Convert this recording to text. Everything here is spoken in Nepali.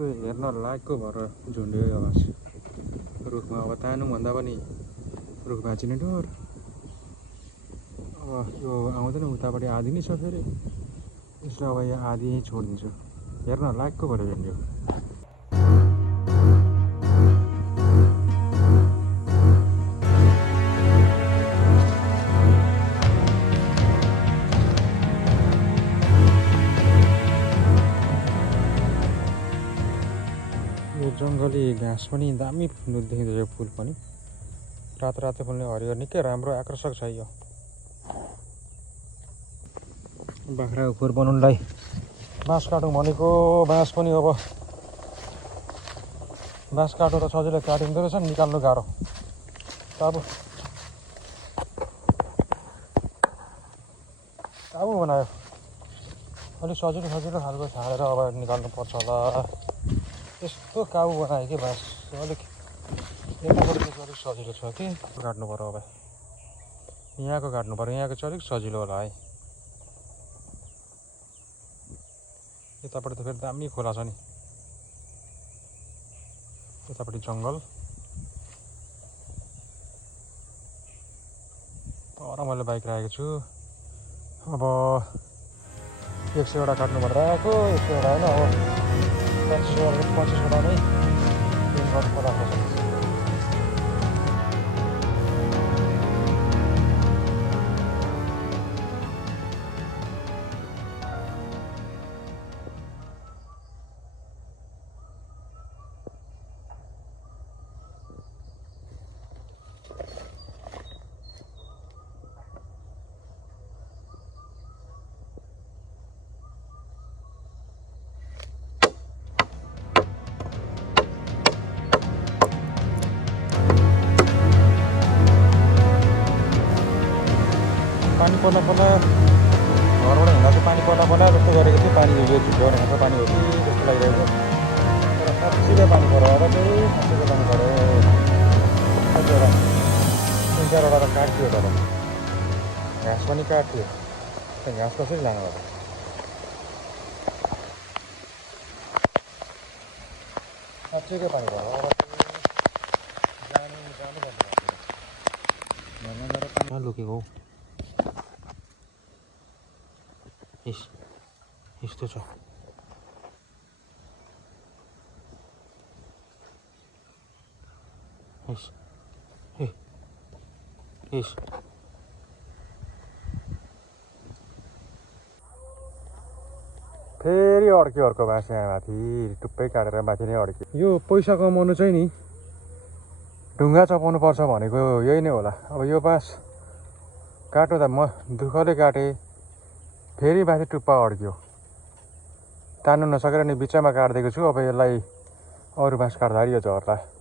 कस्तो हेर्न लायकको भएर झुन्ड्यो यो बाँस रुखमा। अब तानु भन्दा पनि रुख भाँचिने डर। अब यो आउँदैन उतापट्टि आधी नै छ फेरि, यसले अब यहाँ आधी यहीँ छोडिदिन्छु। हेर्न लायकको भएर झुन्ड्यो। जङ्गली घाँस पनि दामी देखिँदैछ, फुल पनि रातो रातो फुल्ने हरियो निकै राम्रो आकर्षक छ यो। बाख्राको खोर बनाउनुलाई बाँस काटौँ भनेको, बाँस पनि अब बाँस काट्नु त सजिलै काटिँदो रहेछ, निकाल्नु गाह्रो। काबु बनायो अलिक सजिलो खालको छाडेर अब निकाल्नु पर्छ होला। यस्तो काबु बनायो कि बाँस अलिक यतापट्टि चाहिँ अलिक सजिलो छ कि काट्नु पर्यो। अब यहाँको काट्नु पर्यो, यहाँको चाहिँ अलिक सजिलो होला है। यतापट्टि त फेरि दामी खोला छ नि, यतापट्टि जङ्गल। तर मैले बाइक राखेको छु। अब 100वटा काट्नु भनेर आएको, 100वटा होइन, अब 25वटा नै दिन गर्नु पर्ला। पानी पर्ला घरबाट हिँड्दा चाहिँ पानी पर्ला जस्तो गरेको थियो। पानी यो झुक्क्याएर हिँड्दा पानी हो कि जस्तो लागिरहेको छ, तर साँच्चीकै पानी पऱ्यो र चाहिँ साँच्चीकै पानी पऱ्यो। 3-4वटा त काट्थ्यो, तर घाँस पनि काट्थ्यो। त्यहाँ घाँस कसरी लानु होला? साँच्चीकै पानी पऱ्यो जानु लुकेको हौ। यस्तो छ। फेरि अड्क्यो अर्को बाँस यहाँ माथि, टुप्पै काटेर माथि नै अड्क्यो। यो पैसा कमाउनु चाहिँ नि ढुङ्गा चपाउनु पर्छ भनेको यही नै होला। अब यो बाँस काट्नु त म दुःखले काटेँ, फेरि माथि टुप्पा अड्क्यो, तान्नु नसकेर नि बिचमा काटिदिएको छु। अब यसलाई अरू बाँस काट्दाखेरि यो झर्ला।